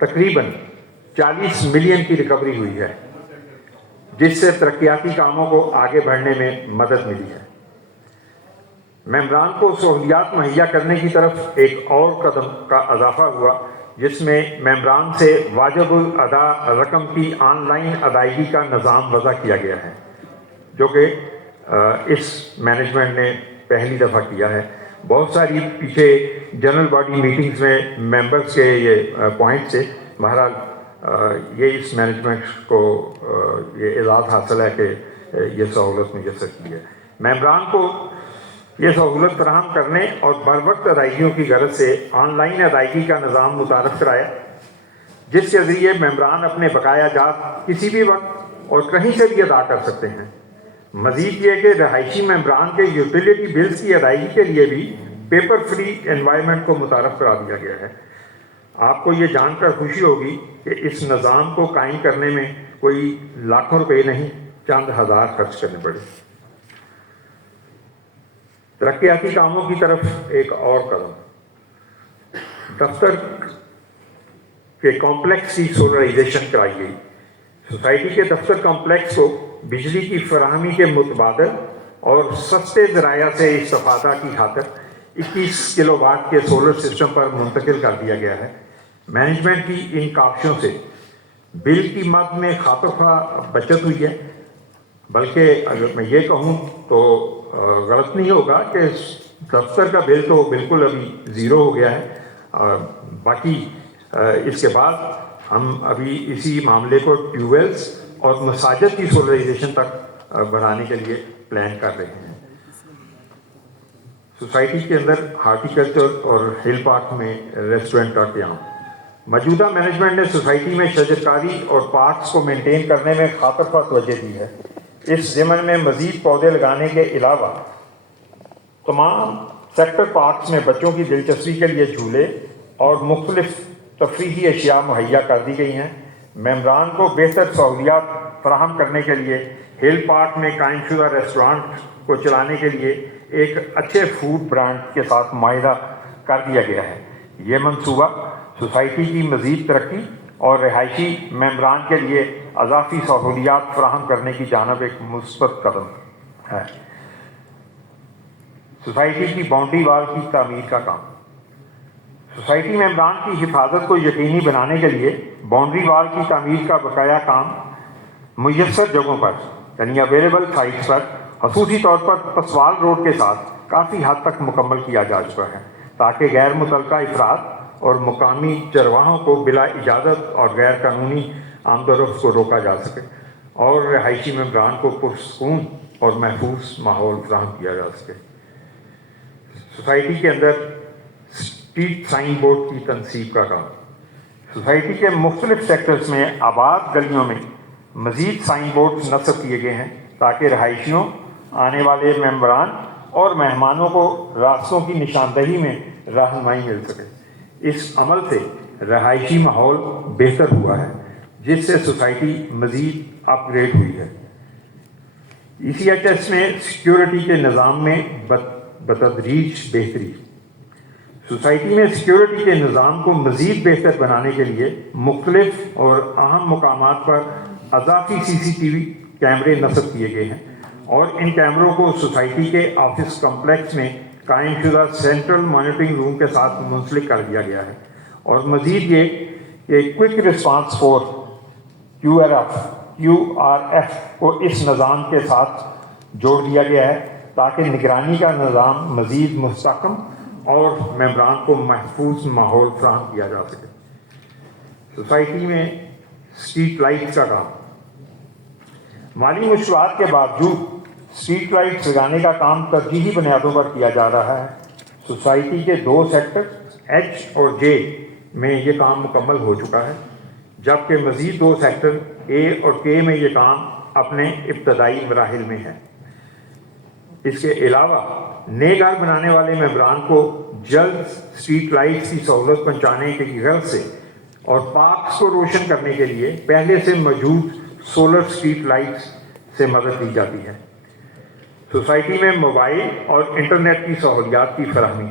تقریباً 40 ملین کی ریکوری ہوئی ہے، جس سے ترقیاتی کاموں کو آگے بڑھنے میں مدد ملی ہے۔ ممبران کو سہولیات مہیا کرنے کی طرف ایک اور قدم کا اضافہ ہوا، جس میں ممبران سے واجب الادا رقم کی آن لائن ادائیگی کا نظام وضع کیا گیا ہے، جو کہ اس مینجمنٹ نے پہلی دفعہ کیا ہے۔ بہت ساری پیچھے جنرل باڈی میٹنگز میں ممبرز کے یہ پوائنٹ سے، بہرحال یہ اس مینجمنٹ کو یہ اعزاز حاصل ہے کہ یہ سہولت میسر کی ہے۔ ممبران کو یہ سہولت فراہم کرنے اور بروقت ادائیگیوں کی غرض سے آن لائن ادائیگی کا نظام متعارف کرایا، جس کے ذریعے ممبران اپنے بقایا جات کسی بھی وقت اور کہیں سے بھی ادا کر سکتے ہیں۔ مزید یہ کہ رہائشی ممبران کے یوٹیلیٹی بلز کی ادائیگی کے لیے بھی پیپر فری انوائرمنٹ کو متعارف کرا دیا گیا ہے۔ آپ کو یہ جان کر خوشی ہوگی کہ اس نظام کو قائم کرنے میں کوئی لاکھوں روپے نہیں، چند ہزار خرچ کرنے پڑے۔ ترقیاتی کاموں کی طرف ایک اور قدم، دفتر کے کمپلیکس کی سولرائزیشن کرائی گئی۔ سوسائٹی کے دفتر کمپلیکس کو بجلی کی فراہمی کے متبادل اور سستے ذرائع سے استفادہ کی خاطر 21 کلو واٹ کے سولر سسٹم پر منتقل کر دیا گیا ہے۔ مینجمنٹ کی ان کاوشوں سے بل کی مد میں خاطر خواہ بچت ہوئی ہے، بلکہ اگر میں یہ کہوں تو غلط نہیں ہوگا کہ دفتر کا بل تو بالکل ابھی زیرو ہو گیا ہے۔ باقی اس کے بعد ہم ابھی اسی معاملے کو ٹیوب ویلز اور مساجد کی سولرائزیشن تک بڑھانے کے لیے پلان کر رہے ہیں۔ سوسائٹی کے اندر ہارٹیکلچر اور ہل پارک میں ریسٹورنٹ کا قیام۔ موجودہ مینجمنٹ نے سوسائٹی میں شجرکاری اور پارکس کو مینٹین کرنے میں خاطر خواہ توجہ دی ہے۔ اس ضمن میں مزید پودے لگانے کے علاوہ تمام سیکٹر پارکس میں بچوں کی دلچسپی کے لیے جھولے اور مختلف تفریحی اشیاء مہیا کر دی گئی ہیں۔ ممبران کو بہتر سہولیات فراہم کرنے کے لیے ہل پارک میں قائم شدہ ریسٹورانٹ کو چلانے کے لیے ایک اچھے فوڈ برانڈ کے ساتھ معاہدہ کر دیا گیا ہے۔ یہ منصوبہ سوسائٹی کی مزید ترقی اور رہائشی ممبران کے لیے اضافی سہولیات فراہم کرنے کی جانب ایک مثبت قدم ہے۔ سوسائٹی کی باؤنڈری وال کی تعمیر کا کام۔ سوسائٹی ممبران کی حفاظت کو یقینی بنانے کے لیے باؤنڈری وال کی تعمیر کا بقایا کام میسر جگہوں پر یعنی اویلیبل سائٹس پر، خصوصی طور پر پسوال روڈ کے ساتھ کافی حد تک مکمل کیا جا چکا ہے، تاکہ غیر متعلقہ افراد اور مقامی چرواہوں کو بلا اجازت اور غیر قانونی آمد و رفت کو روکا جا سکے اور رہائشی ممبران کو پرسکون اور محفوظ ماحول فراہم کیا جا سکے۔ سوسائٹی کے اندر اسٹریٹ سائن بورڈ کی تنصیب کا کام۔ سوسائٹی کے مختلف سیکٹرز میں آباد گلیوں میں مزید سائن بورڈ نصب کیے گئے ہیں تاکہ رہائشیوں، آنے والے ممبران اور مہمانوں کو راستوں کی نشاندہی میں رہنمائی مل سکے۔ اس عمل سے رہائشی ماحول بہتر ہوا ہے، جس سے سوسائٹی مزید اپ گریڈ ہوئی ہے۔ ECHS میں سیکیورٹی کے نظام میں بتدریج بہتری۔ سوسائٹی میں سیکیورٹی کے نظام کو مزید بہتر بنانے کے لیے مختلف اور اہم مقامات پر اضافی CCTV کیمرے نصب کیے گئے ہیں اور ان کیمروں کو سوسائٹی کے آفس کمپلیکس میں قائم شدہ سینٹرل مانیٹرنگ روم کے ساتھ منسلک کر دیا گیا ہے، اور مزید یہ کہ کوئک رسپانس فورس QRF کو اس نظام کے ساتھ جوڑ دیا گیا ہے تاکہ نگرانی کا نظام مزید مستحکم اور ممبران کو محفوظ ماحول فراہم کیا جا سکے۔ سوسائٹی میں اسٹریٹ لائٹس کا کام۔ مالی مشکلات کے باوجود اسٹریٹ لائٹس لگانے کا کام ترجیحی بنیادوں پر کیا جا رہا ہے۔ سوسائٹی کے 2 سیکٹر H اور J میں یہ کام مکمل ہو چکا ہے، جبکہ مزید 2 سیکٹر A اور K میں یہ کام اپنے ابتدائی مراحل میں ہے۔ اس کے علاوہ نئے گھر بنانے والے ممبران کو جلد اسٹریٹ لائٹس کی سہولت پہنچانے کی غرض سے اور پارکس کو روشن کرنے کے لیے پہلے سے موجود سولر اسٹریٹ لائٹس سے مدد دی جاتی ہے۔ سوسائٹی میں موبائل اور انٹرنیٹ کی سہولیات کی فراہمی۔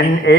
NA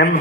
M